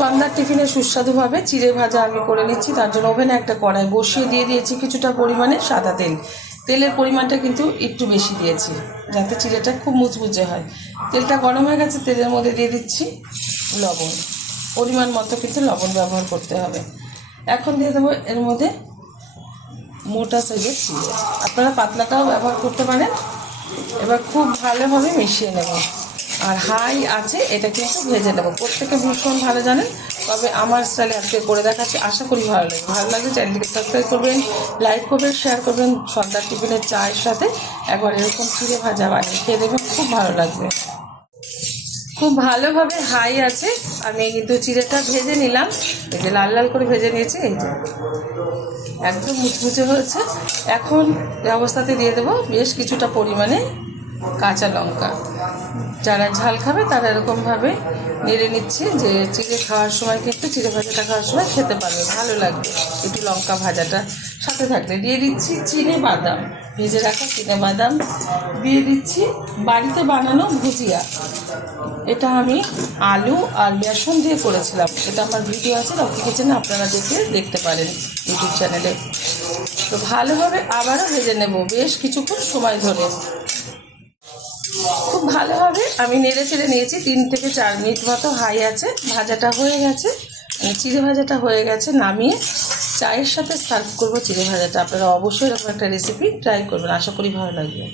সন্ধ্যার টিফিনে সুস্বাদুভাবে চিড়ে ভাজা আমি করে নিচ্ছি। তার জন্য ওভেনে একটা কড়াই বসিয়ে দিয়ে দিয়েছি কিছুটা পরিমাণে সাদা তেল। তেলের পরিমাণটা কিন্তু একটু বেশি দিয়েছি, যাতে চিড়েটা খুব মুচমুচে হয়। তেলটা গরম হয়ে গেছে, তেলের মধ্যে দিয়ে দিচ্ছি লবণ। পরিমাণ মতো কিন্তু লবণ ব্যবহার করতে হবে। এখন দিয়ে দেবো এর মধ্যে মোটা সাইজের চিড়ে। আপনারা পাতলাটাও ব্যবহার করতে পারেন। এবার খুব ভালোভাবে মিশিয়ে নেব। আর হাই আছে, এটা কিন্তু ভেজে নেব। প্রত্যেকে ভীষণ ভালো জানেন, তবে আমার স্টাইলে আজকে করে দেখাচ্ছি। আশা করি ভালো লাগবে। ভালো লাগলে চ্যানেলটিকে সাবস্ক্রাইব করবেন লাইক করবেন শেয়ার করবেন সন্ধ্যার টিফিনের চায়ের সাথে একবার এরকম চিড়ে ভাজা বানিয়ে খেয়ে দেবেন খুব ভালো লাগবে। খুব ভালোভাবে হাই আছে, আমি কিন্তু চিড়েটা ভেজে নিলাম। এই যে লাল লাল করে ভেজে নিয়েছি, এই যে একদম মুচমুচে হয়েছে। এখন অবস্থাতে দিয়ে দেবো বেশ কিছুটা পরিমাণে কাঁচা লঙ্কা। যারা ঝাল খাবে তারা এরকমভাবে নেড়ে নিচ্ছে যে চিড়ে খাওয়ার সময় কিন্তু চিড়ে ভাজাটা খাওয়ার সময় খেতে পারবে, ভালো লাগবে। একটু লঙ্কা ভাজাটা সাথে থাকলে। দিয়ে দিচ্ছি চিনে বাদাম, ভেজে রাখা চিনে বাদাম। দিয়ে দিচ্ছি বাড়িতে বানানো ভুজিয়া। এটা আমি আলু আর বেসন দিয়ে করেছিলাম। এটা আমার ভিডিও আছে লক্ষ্মী কিচেনে আপনারা দেখে দেখতে পারেন ইউটিউব চ্যানেলে। তো ভালোভাবে আবারও ভেজে নেব, বেশ কিছুক্ষণ সময় ধরে। খুব ভালোভাবে আমি নেড়ে চেড়ে নিয়েছি। তিন থেকে চার মিনিট মতো হাই আছে। ভাজাটা হয়ে গেছে। চিড়ে ভাজাটা হয়ে গেছে। নামিয়ে চায়ের সাথে সার্ভ করব চিড়ে ভাজাটা। আপনারা অবশ্যই এরকম একটা রেসিপি ট্রাই করবেন। আশা করি ভালো লাগবে।